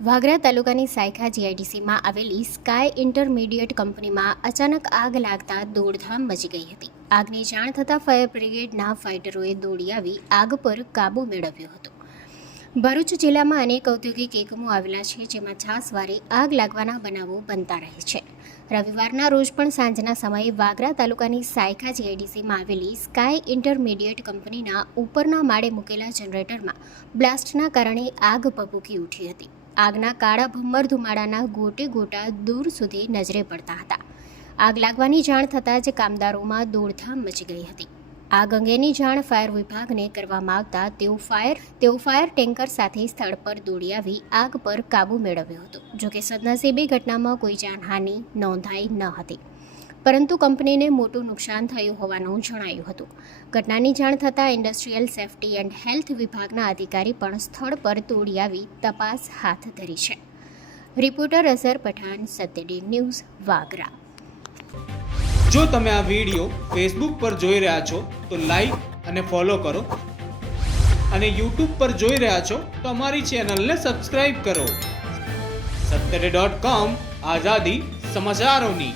વાગરા તાલુકાની સાયખા જીઆઈડીસીમાં આવેલી sky intermediate કંપનીમાં અચાનક આગ લાગતા દોડધામ મચી ગઈ હતી. આગની જાણ થતાં ફાયર બ્રિગેડના ફાઇટરોએ દોડી આવી આગ પર કાબૂ મેળવ્યો હતો. ભરૂચ જિલ્લામાં અનેક ઔદ્યોગિક એકમો આવેલા છે જેમાં છાસવારે આગ લાગવાના બનાવો બનતા રહે છે. રવિવારના રોજ પણ સાંજના સમયે વાગરા તાલુકાની સાયખા જીઆઈડીસીમાં આવેલી સ્કાય ઇન્ટરમીડિયેટ કંપનીના ઉપરના માળે મૂકેલા જનરેટરમાં બ્લાસ્ટના કારણે આગ ભભૂકી ઉઠી હતી. આગના કાળા ભમ્મર ધુમાડાના ગોટે ગોટા દૂર સુધી નજરે પડતા હતા. આગ લાગવાની જાણ થતાં જ કામદારોમાં દોડધામ મચી ગઈ હતી. આગ અંગેની જાણ ફાયર વિભાગને કરવામાં આવતા તેઓ ફાયર તેઓ ફાયર ટેન્કર સાથે સ્થળ પર દોડી આવી આગ પર કાબૂ મેળવ્યો હતો. જોકે સદનસીબે ઘટનામાં કોઈ જાનહાનિ નોંધાઈ ન હતી. પરંતુ કંપનીને મોટું નુકસાન થયું હોવાનું જણાયું હતું. ઘટનાની જાણ થતાં ઇન્ડસ્ટ્રીયલ સેફટી એન્ડ હેલ્થ વિભાગના અધિકારી પણ સ્થળ પર દોડી આવી તપાસ હાથ ધરી છે. Reporter Azhar Pathan, સત્યડી news, Vagra. જો તમે આ વીડિયો ફેસબુક પર જોઈ રહ્યા છો, તો લાઈક અને ફોલો કરો. અને યુટ્યુબ પર જોઈ રહ્યા છો, તો અમારી ચેનલને સબસ્ક્રાઈબ કરો. સત્તરે ડોટ કોમ, આઝાદી સમાચારોની.